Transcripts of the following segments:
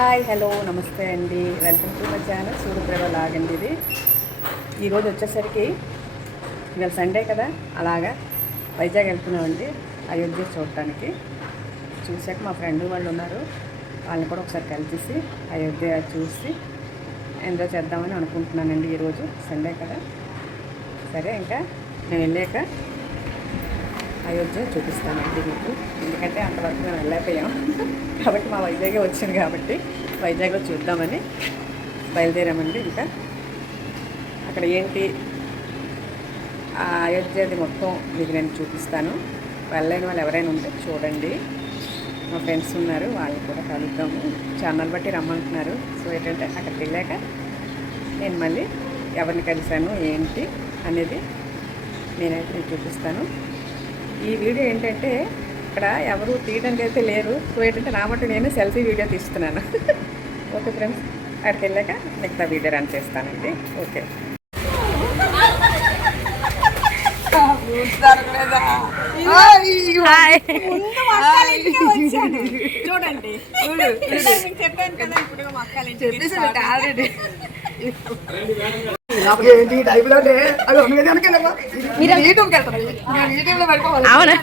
Hi hello నమస్తే అండి, welcome to my channel Suryaprabha vlog అండి. ఇది ఈరోజు వచ్చేసరికి ఇవాళ సండే కదా, అలాగా వైజాగ్ వెళ్తున్నామండి అయోధ్య చూడటానికి. చూసాక మా ఫ్రెండ్ వాళ్ళు ఉన్నారు, వాళ్ళని కూడా ఒకసారి కలిసి అయోధ్య చూసి ఎంజాయ్ చేద్దామని అనుకుంటున్నానండి. ఈరోజు సండే కదా, సరే ఇంకా నేను వెళ్ళాక అయోధ్య చూపిస్తానండి మీకు. ఎందుకంటే అంతవరకు మేము వెళ్ళకపోయాం కాబట్టి మా వైజాగే వచ్చింది కాబట్టి వైజాగ్లో చూద్దామని బయలుదేరామండి. ఇంకా అక్కడ ఏంటి అయోధ్యది మొత్తం మీకు నేను చూపిస్తాను. వెళ్ళలేని వాళ్ళు ఎవరైనా ఉంటే చూడండి. మా ఫ్రెండ్స్ ఉన్నారు, వాళ్ళు కూడా కలుద్దాము. ఛానల్ బట్టి రమ్మంటున్నారు. సో ఏంటంటే అక్కడికి వెళ్ళాక నేను మళ్ళీ ఎవరిని కలిశాను ఏంటి అనేది నేనైతే నేను చూపిస్తాను. ఈ వీడియో ఏంటంటే ఇక్కడ ఎవరు తీయడానికి అయితే లేరు. సో ఏంటంటే నా మటు నేను సెల్ఫీ వీడియో తీస్తున్నాను. ఓకే ఫ్రెండ్స్, అక్కడికి వెళ్ళాక మిగతా వీడియో రన్ చేస్తానండి. ఓకే చూడండి, అవునా?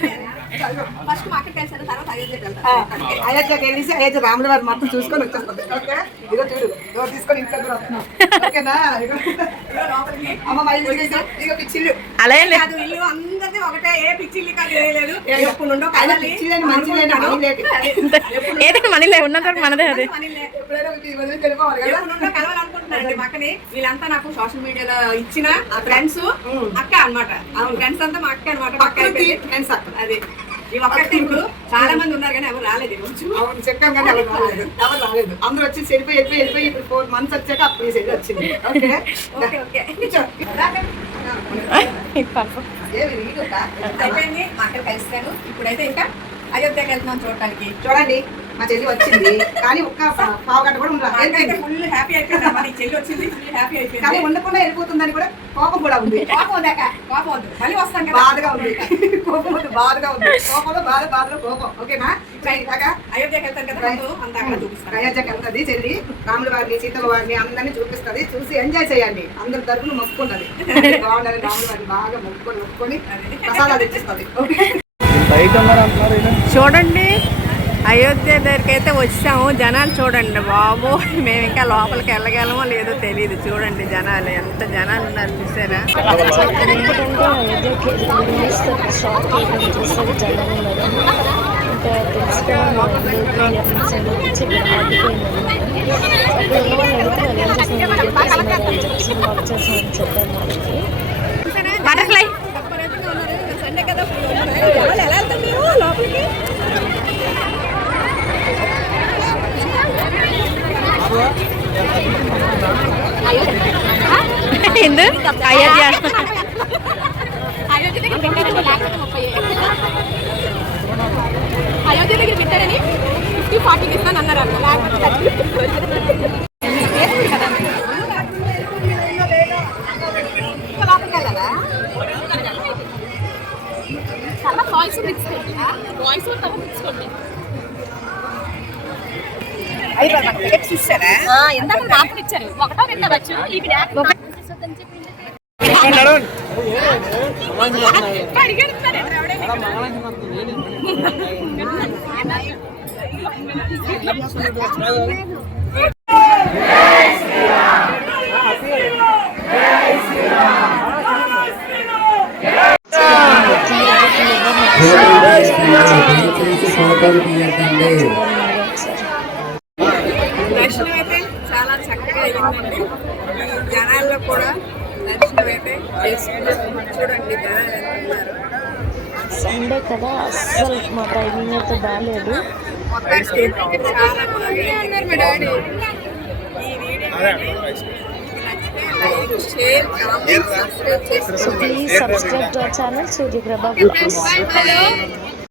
ఫస్ట్ మా అక్కడికి వెళ్తారు, తర్వాత అయోధ్యకి వెళ్ళేసి అయోధ్య రాముల వారి మొత్తం చూసుకొని వచ్చేస్తుంది. ఓకే, ఇదో చూడు డోర్ తీసుకొని ఇంట్లో కూడా వస్తున్నాం. ఓకేనా? అమ్మ ఇదిగో పిచ్చిల్లు అలా కాదు, ఇల్లు అందరిది ఒకటే, ఏ పిచ్చిల్లు కాదు, లేదు ఎప్పుడు ఉండో ఏదైనా మనీలే ఉన్నంత మనదే. అదే కలవాలనుకుంటున్నారండి మా అక్కని. వీళ్ళంతా నాకు సోషల్ మీడియాలో ఇచ్చిన ఫ్రెండ్స్ అక్క అనమాట. ఫ్రెండ్స్ అంతా మా అక్క అనమాట. మా అక్క ఫ్రెండ్స్ అది ఈ ఒక్కటే. ఇప్పుడు చాలా మంది ఉన్నారు కానీ ఎవరు రాలేదు. అవును చెప్పాం కానీ ఎవరు రాలేదు. అందరూ వచ్చి వెళ్ళిపోయి ఇప్పుడు 4 months వచ్చాక అప్పుడు సెల్ వచ్చింది. ఓకే అయిపోయింది. మా అక్కడ కలిస్తాను. ఇప్పుడైతే ఇంకా అయోధ్యకి వెళ్తున్నాం చూడటానికి. చూడండి మా చెల్లి వచ్చింది కానీ ఒక్క పావు గంట కూడా ఉండదు. ఫుల్ హ్యాపీ అయిపోయింది. మరి చెల్లి వచ్చింది, ఫుల్ హ్యాపీ అయిపోయింది. కానీ ఉండకుండా వెళ్ళిపోతుందని కూడా కోపం కూడా ఉంది. కోపం ఉందాక కోపం వద్దు, మళ్ళీ వస్తాం కదా. బాధగా ఉంది, కోపం వద్దు, బాధగా ఉంది. కోపంలో బాధలో కోపం. ఓకేనా? అయోధ్యకి వెళ్తాను కదా, అంతా అక్కడ చూపిస్తాను. అయోధ్యకి వెళ్తుంది చెల్లి, రాముల వారిని సీతల వారిని అందరినీ చూపిస్తుంది. చూసి ఎంజాయ్ చేయండి. అందరి తరఫున మొక్కున్నది. బాగుండాలి, రాముల వారిని బాగా మొక్కుకొని ప్రసాదాలు తెచ్చిస్తుంది. చూడండి, అయోధ్య దగ్గరికి అయితే వచ్చాము. జనాలు చూడండి బాబు, మేము ఇంకా లోపలికి వెళ్ళగలమో లేదో తెలియదు. చూడండి జనాలు, ఎంత జనాలు ఉన్నారు చూసారా? బటర్ఫ్లై సండే కదా, ఎలా వెళ్తాం మీరు లోపలికి? అయోధ్య దగ్గర పెట్టారని 50-40 ఇస్తాను అన్నారు. ఎందాక నాకు ఇచ్చారు, ఒకటో రెండో వచ్చు. దర్శనం అయితే చాలా చక్కగా అయిందండి. జనాల్లో కూడా దర్శనం అయితే చేసుకున్నాం. చూడండి జనాలు ఎంత ఉన్నారు. సండే కదా, అస్సలు మా టైమింగ్ అయితే బాగాలేదు. చాలా బాగా అన్నారు మా డాడీ. ఈ video please subscribe to our channel Suryaprabha.